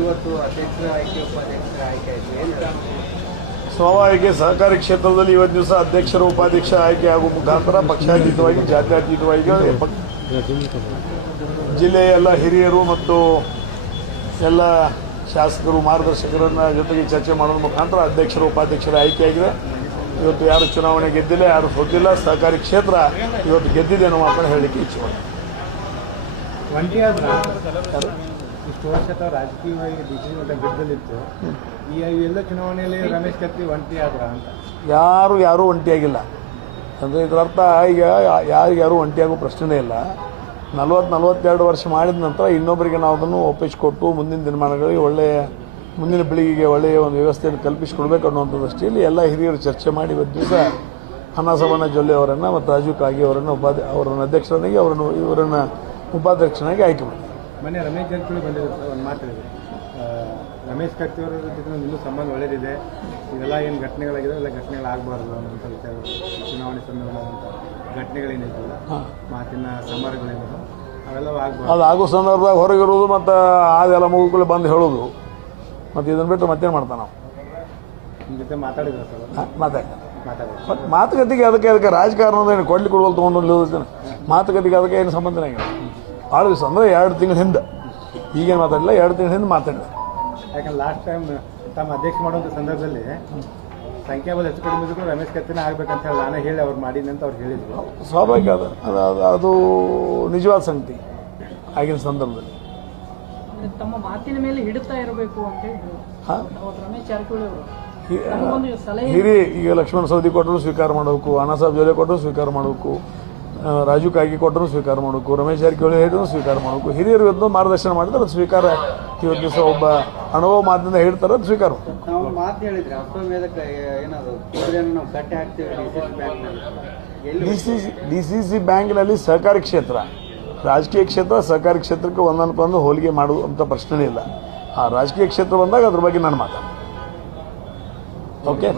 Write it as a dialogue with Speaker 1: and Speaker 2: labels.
Speaker 1: ಇವತ್ತು
Speaker 2: ಸ್ವಾಭಾವಿಕ ಸಹಕಾರಿ ಕ್ಷೇತ್ರದಲ್ಲಿ ಇವತ್ತು ದಿವಸ ಅಧ್ಯಕ್ಷರು, ಉಪಾಧ್ಯಕ್ಷ ಆಯ್ಕೆ ಆಗುವ ಮುಖಾಂತರ ಪಕ್ಷಾತೀತವಾಗಿ, ಜಾತ್ಯತೀತವಾಗಿ ಜಿಲ್ಲೆಯ ಎಲ್ಲ ಹಿರಿಯರು ಮತ್ತು ಎಲ್ಲ ಶಾಸಕರು, ಮಾರ್ಗದರ್ಶಕರನ್ನ ಜೊತೆಗೆ ಚರ್ಚೆ ಮಾಡೋದ್ರ ಮುಖಾಂತರ ಅಧ್ಯಕ್ಷರು, ಉಪಾಧ್ಯಕ್ಷರ ಆಯ್ಕೆಯಾಗಿದೆ ಇವತ್ತು ಯಾರು ಚುನಾವಣೆ ಗೆದ್ದಿಲ್ಲ, ಯಾರು ಸೋತಿಲ್ಲ, ಸಹಕಾರಿ ಕ್ಷೇತ್ರ ಇವತ್ತು ಗೆದ್ದಿದೆ ಅನ್ನೋ ಮಾತನ್ನು ಹೇಳಲಿಕ್ಕೆ ಇಚ್ಛೆ
Speaker 3: ಇಷ್ಟು ವರ್ಷ ಅಥವಾ ರಾಜಕೀಯವಾಗಿ ಅಂತ ಗೆದ್ದಲಿತ್ತು. ಈ ಎಲ್ಲ ಚುನಾವಣೆಯಲ್ಲಿ ರಮೇಶ್ ಕತ್ತಿ ಒಂಟಿ ಆದ್ರ ಅಂತ.
Speaker 2: ಯಾರು ಯಾರೂ ಒಂಟಿಯಾಗಿಲ್ಲ ಅಂದರೆ ಇದರರ್ಥ ಈಗ ಯಾರಿಗೆ ಯಾರೂ ಒಂಟಿಯಾಗೋ ಪ್ರಶ್ನೆನೇ ಇಲ್ಲ. ನಲ್ವತ್ತು ನಲ್ವತ್ತೆರಡು ವರ್ಷ ಮಾಡಿದ ನಂತರ ಇನ್ನೊಬ್ಬರಿಗೆ ನಾವು ಅದನ್ನು ಒಪ್ಪಿಸಿಕೊಟ್ಟು ಮುಂದಿನ ದಿನಮಾನಗಳಿಗೆ ಒಳ್ಳೆಯ, ಮುಂದಿನ ಪೀಳಿಗೆಗೆ ಒಳ್ಳೆಯ ಒಂದು ವ್ಯವಸ್ಥೆಯನ್ನು ಕಲ್ಪಿಸಿಕೊಡ್ಬೇಕು ಅನ್ನುವಂಥ ದೃಷ್ಟಿಯಲ್ಲಿ ಎಲ್ಲ ಹಿರಿಯರು ಚರ್ಚೆ ಮಾಡಿ ಇವತ್ತು ದಿವಸ ಹನ್ನಸವಣ್ಣ ಜೊಲ್ಲೆ ಅವರನ್ನು ಮತ್ತು ರಾಜೀವ್ ಕಾಗಿ ಅವರನ್ನು ಉಪಾಧ್ಯ ಅವರನ್ನು ಅಧ್ಯಕ್ಷರನ್ನಾಗಿ ಅವರನ್ನು, ಇವರನ್ನು ಉಪಾಧ್ಯಕ್ಷನಾಗಿ ಆಯ್ಕೆ ಮಾಡಿ
Speaker 3: ಮೊನ್ನೆ ರಮೇಶ್ ಜಾರಕಿಹೊಳಿ ಬಂದಿದ್ರು ಸರ್ ಒಂದು ಮಾತು ಹೇಳಿದ್ರು. ರಮೇಶ್ ಕತ್ತಿ ಜೊತೆ ಇನ್ನೂ ಸಂಬಂಧ ಒಳ್ಳೆಯದಿದೆ ಇದೆಲ್ಲ ಏನು ಘಟನೆಗಳಾಗಿದೆ ಎಲ್ಲ ಘಟನೆಗಳಾಗಬಾರ್ದು ಅನ್ನೋಂಥ ವಿಚಾರ ಚುನಾವಣೆ ಸಂದರ್ಭದಂಥ ಘಟನೆಗಳೇನಿದ್ವಲ್ಲ ಮಾತಿನ ಸಮರಗಳೇನಿದೆ ಅವೆಲ್ಲ ಆಗಬಾರ್ದು.
Speaker 2: ಅದು ಆಗೋ ಸಂದರ್ಭದಾಗ ಹೊರಗಿರೋದು ಮತ್ತು ಅದೆಲ್ಲ ಮುಗುಕೊಳ್ಳಿ ಬಂದು ಹೇಳೋದು. ಮತ್ತು ಇದನ್ನು ಬಿಟ್ಟು ಮತ್ತೇನು ಮಾಡ್ತಾನೆ ನಾವು
Speaker 3: ನಿಮ್ಮ ಜೊತೆ ಮಾತಾಡಿದ್ರು ಸರ್?
Speaker 2: ಮಾತಾಡಿ ಮತ್ತು. ಮಾತುಕತೆಗೆ ಅದಕ್ಕೆ ಅದಕ್ಕೆ ರಾಜಕಾರಣದ ಏನು ಕೊಡ್ಲಿ ಕೊಡುವಲ್ಲಿ ತೊಗೊಂಡು ಮಾತುಕತೆಗೆ ಅದಕ್ಕೆ ಏನು ಸಂಬಂಧನೇ ಆಗಿಲ್ಲ ಭಾಳ ದಿವಸ ಅಂದರೆ ಎರಡು ತಿಂಗಳ ಹಿಂದೆ. ಈಗೇನು ಮಾತಾಡಲಿಲ್ಲ ಎರಡು ತಿಂಗಳ ಹಿಂದೆ ಮಾತಾಡಿಲ್ಲ
Speaker 3: ಯಾಕಂದ್ರೆ ಲಾಸ್ಟ್ ಟೈಮ್ ತಮ್ಮ ಅಧ್ಯಕ್ಷ ಮಾಡುವಂಥ ಸಂದರ್ಭದಲ್ಲಿ ಸಂಖ್ಯಾಬಲ ಹೆಚ್ಚು ಕಡಿಮೆ ಇದ್ರು ರಮೇಶ್ ಕತ್ತಿನ ಆಗ್ಬೇಕಂತ ಹೇಳಿ ನಾನೇ ಹೇಳಿ ಅವ್ರು ಮಾಡಿದ್ದೆ ಅಂತ ಅವ್ರು ಹೇಳಿದ್ರು.
Speaker 2: ಸ್ವಾಭಾವಿಕ ಅದು. ಅದು ನಿಜವಾದ ಸಂಗತಿ ಆಗಿನ ಸಂದರ್ಭದಲ್ಲಿ.
Speaker 4: ತಮ್ಮ ಮಾತಿನ ಮೇಲೆ ಹಿಡಿತಾ ಇರಬೇಕು ಅಂತ ರಮೇಶ್ ಜಾರಕಿಹೊಳಿ ಅವರು.
Speaker 2: ಹಿ-
Speaker 4: ನಮಗೊಂದು ಸಲಹೆ
Speaker 2: ಹಿರಿ ಈಗ ಲಕ್ಷ್ಮಣ ಸೌದಿ ಕೊಟ್ಟರು ಸ್ವೀಕಾರ ಮಾಡಬೇಕು ಅಣ್ಣಾಸಾಬ್ ಜೊಲೆ ಕೊಟ್ಟರು ಸ್ವೀಕಾರ ಮಾಡಬೇಕು. ರಾಜು ಕಾಗಿ ಕೊಟ್ಟರು ಸ್ವೀಕಾರ ಮಾಡಬೇಕು ರಮೇಶ್ ಜಾರಕಿಹೊಳಿ ಹೇಳಿದ್ರು ಸ್ವೀಕಾರ ಮಾಡಬೇಕು ಹಿರಿಯರು ಎದ್ದು ಮಾರ್ಗದರ್ಶನ ಮಾಡಿದ್ರೆ ಅದು ಸ್ವೀಕಾರ ಇವತ್ತು ದಿವಸ ಒಬ್ಬ ಅನುಭವ ಮಾತಿನಿಂದ ಹೇಳ್ತಾರೆ ಅದು ಸ್ವೀಕಾರ.
Speaker 1: ಡಿ ಸಿ ಸಿ ಬ್ಯಾಂಕ್ನಲ್ಲಿ ಎಲ್ಲಿ
Speaker 2: ಡಿ ಸಿ ಸಿ ಬ್ಯಾಂಕ್ನಲ್ಲಿ ಸಹಕಾರಿ ಕ್ಷೇತ್ರ. ರಾಜಕೀಯ ಕ್ಷೇತ್ರ ಸಹಕಾರಿ ಕ್ಷೇತ್ರಕ್ಕೆ ಒಂದೊಂದು ಹೋಲಿಕೆ ಮಾಡುವಂಥ ಪ್ರಶ್ನೆ ಇಲ್ಲ. ಆ ರಾಜಕೀಯ ಕ್ಷೇತ್ರ ಬಂದಾಗ ಅದ್ರ ಬಗ್ಗೆ ನಾನು ಮಾತಾಡ್ತೀನಿ. ಓಕೆ